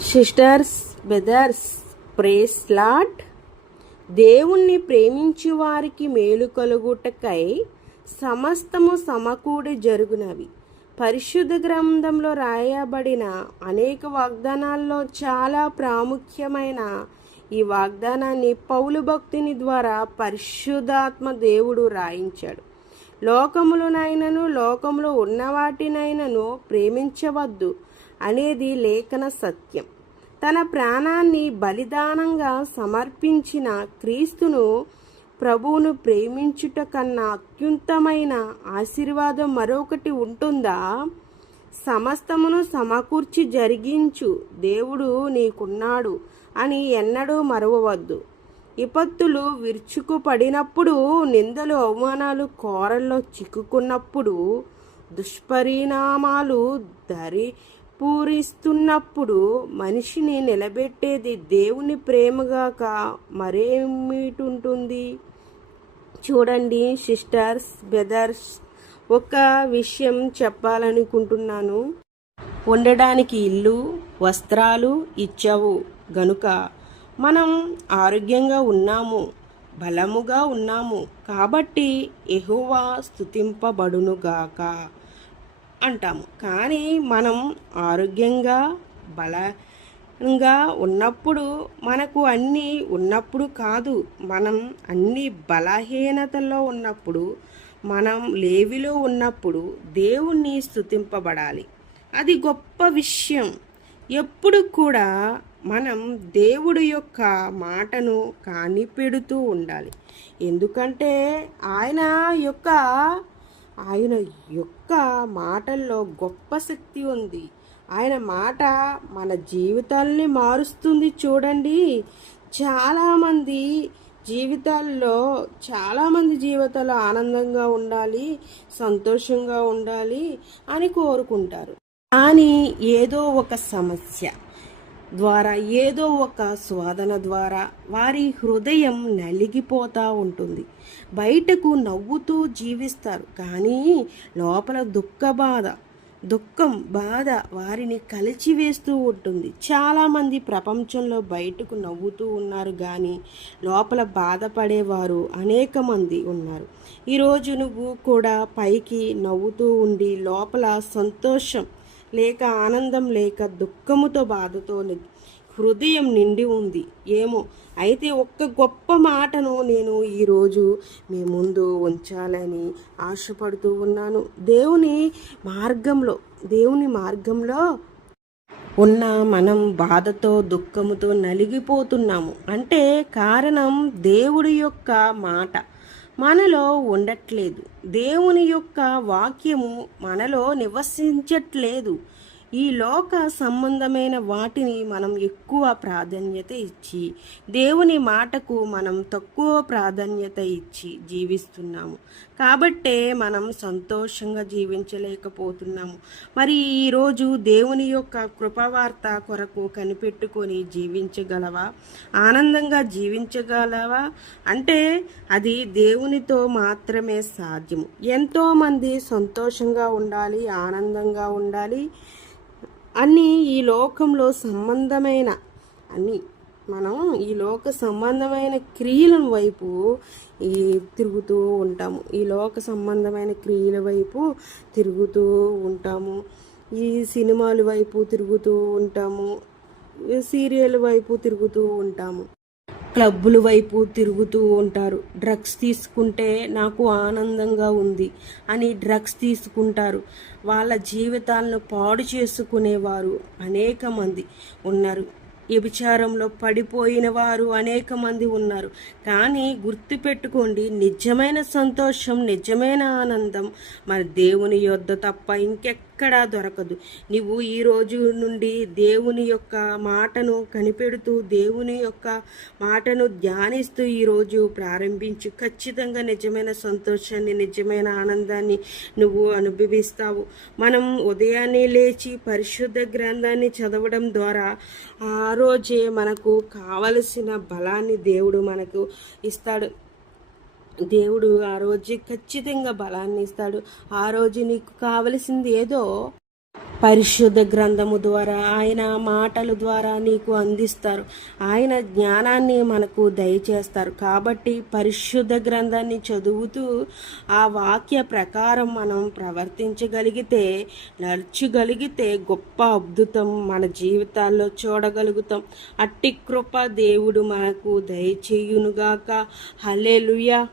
Sisters brothers praise lot దేవుణ్ణి ప్రేమించు వారికి మేలు కలుగుటకై సమస్తము సమకూడి జరుగునవి. పరిశుద్ధ గ్రంథంలో రాయబడిన అనేక వాగ్దానాల్లో చాలా ప్రాముఖ్యమైన ఈ వాగ్దానాన్ని పౌలు భక్తిని ద్వారా పరిశుద్ధాత్మ దేవుడు రాయించాడు. లోకములనైనను లోకములో ఉన్న వాటినైనను ప్రేమించవద్దు. అనేది లేఖన సత్యం. తన ప్రాణాన్ని బలిదానంగా సమర్పించిన క్రీస్తును ప్రభువును ప్రేమించుట కన్నా అత్యుత్తమైన ఆశీర్వాదం మరొకటి ఉంటుందా? సమస్తమును సమకూర్చి జరిగించు. దేవుడు నీకున్నాడు అని ఎన్నడూ మరవవద్దు. విపత్తులు విరుచుకు పడినప్పుడు నిందలు అవమానాలు కోరల్లో చిక్కుకున్నప్పుడు దుష్పరిణామాలు దరి పూరిస్తున్నప్పుడు మనిషిని నిలబెట్టేది దేవుని ప్రేమగాక మరేమిటుంటుంది? చూడండి సిస్టర్స్ బ్రదర్స్ ఒక విషయం చెప్పాలనుకుంటున్నాను. ఉండడానికి ఇల్లు వస్త్రాలు ఇచ్చావు గనుక మనం ఆరోగ్యంగా ఉన్నాము బలముగా ఉన్నాము కాబట్టి ఎహోవా స్థుతింపబడునుగాక అంటాము. కానీ మనం ఆరోగ్యంగా బలంగా ఉన్నప్పుడు మనకు అన్నీ ఉన్నప్పుడు కాదు. మనం అన్ని బలహీనతల్లో ఉన్నప్పుడు మనం లేవిలో ఉన్నప్పుడు దేవుణ్ణి స్థుతింపబడాలి అది గొప్ప విషయం. ఎప్పుడు కూడా మనం దేవుడి యొక్క మాటను కానిపెడుతూ ఉండాలి. ఎందుకంటే ఆయన యొక్క ఆయన యొక్క మాటల్లో గొప్ప శక్తి ఉంది. ఆయన మాట మన జీవితాల్ని మారుస్తుంది చూడండి. చాలామంది జీవితాల్లో చాలామంది జీవితాలు ఆనందంగా ఉండాలి సంతోషంగా ఉండాలి అని కోరుకుంటారు. కానీ ఏదో ఒక సమస్య. ద్వారా ఏదో ఒక స్వాదన ద్వారా వారి హృదయం నలిగిపోతూ ఉంటుంది. బయటకు నవ్వుతూ జీవిస్తారు. కానీ లోపల దుఃఖ బాధ దుఃఖం బాధ వారిని కలిచివేస్తూ ఉంటుంది. చాలామంది ప్రపంచంలో బయటకు నవ్వుతూ ఉన్నారు. కానీ లోపల బాధపడేవారు అనేక మంది ఉన్నారు. ఈరోజు నువ్వు కూడా పైకి నవ్వుతూ ఉండి లోపల సంతోషం లేక ఆనందం లేక దుఃఖముతో బాధతో హృదయం నిండి ఉంది. ఏమో? అయితే ఒక్క గొప్ప మాటను నేను ఈరోజు మీ ముందు ఉంచాలని ఆశపడుతూ ఉన్నాను. దేవుని మార్గంలో దేవుని మార్గంలో ఉన్న మనం బాధతో దుఃఖముతో నలిగిపోతున్నాము. అంటే కారణం దేవుడి యొక్క మాట. మనలో ఉండట్లేదు. దేవుని యొక్క వాక్యము మనలో నివసించట్లేదు. ఈ లోక సంబంధమైన వాటిని మనం ఎక్కువ ప్రాధాన్యత ఇచ్చి దేవుని మాటకు మనం తక్కువ ప్రాధాన్యత ఇచ్చి జీవిస్తున్నాము. కాబట్టే మనం సంతోషంగా జీవించలేకపోతున్నాము. మరి ఈరోజు దేవుని యొక్క కృపవార్త కొరకు కనిపెట్టుకొని జీవించగలవా? ఆనందంగా జీవించగలవా? అంటే అది దేవునితో మాత్రమే సాధ్యము. ఎంతోమంది సంతోషంగా ఉండాలి ఆనందంగా ఉండాలి అన్నీ ఈ లోకంలో సంబంధమైన అన్ని మనం ఈ లోక సంబంధమైన క్రియల వైపు ఈ తిరుగుతూ ఉంటాము. ఈ లోక సంబంధమైన క్రియల వైపు తిరుగుతూ ఉంటాము. ఈ సినిమాల వైపు తిరుగుతూ ఉంటాము. సీరియల్ వైపు తిరుగుతూ ఉంటాము. క్లబ్బుల వైపు తిరుగుతూ ఉంటారు. డ్రగ్స్ తీసుకుంటే నాకు ఆనందంగా ఉంది అని డ్రగ్స్ తీసుకుంటారు. వాళ్ళ జీవితాలను పాడు చేసుకునేవారు అనేక మంది ఉన్నారు. వ్యభిచారంలో పడిపోయిన వారు అనేక మంది ఉన్నారు. కానీ గుర్తుపెట్టుకోండి నిజమైన సంతోషం నిజమైన ఆనందం మన దేవుని యొద్ద తప్ప ఎక్కడా దొరకదు. నువ్వు ఈ రోజు నుండి దేవుని యొక్క మాటను కనిపెడుతూ దేవుని యొక్క మాటను ధ్యానిస్తూ ఈరోజు ప్రారంభించు. ఖచ్చితంగా నిజమైన సంతోషాన్ని నిజమైన ఆనందాన్ని నువ్వు అనుభవిస్తావు. మనం ఉదయాన్నే లేచి పరిశుద్ధ గ్రంథాన్ని చదవడం ద్వారా ఆ రోజే మనకు కావలసిన బలాన్ని దేవుడు మనకు ఇస్తాడు. దేవుడు ఆ రోజు ఖచ్చితంగా బలాన్ని ఇస్తాడు. ఆ రోజు నీకు కావలసింది ఏదో పరిశుద్ధ గ్రంథము ద్వారా ఆయన మాటల ద్వారా నీకు అందిస్తారు. ఆయన జ్ఞానాన్ని మనకు దయచేస్తారు. కాబట్టి పరిశుద్ధ గ్రంథాన్ని చదువుతూ ఆ వాక్య ప్రకారం మనం ప్రవర్తించగలిగితే నడుచగలిగితే గొప్ప అద్భుతం మన జీవితాల్లో చూడగలుగుతాం. అట్టి కృప దేవుడు మనకు దయచేయునుగాక. హల్లెలూయా.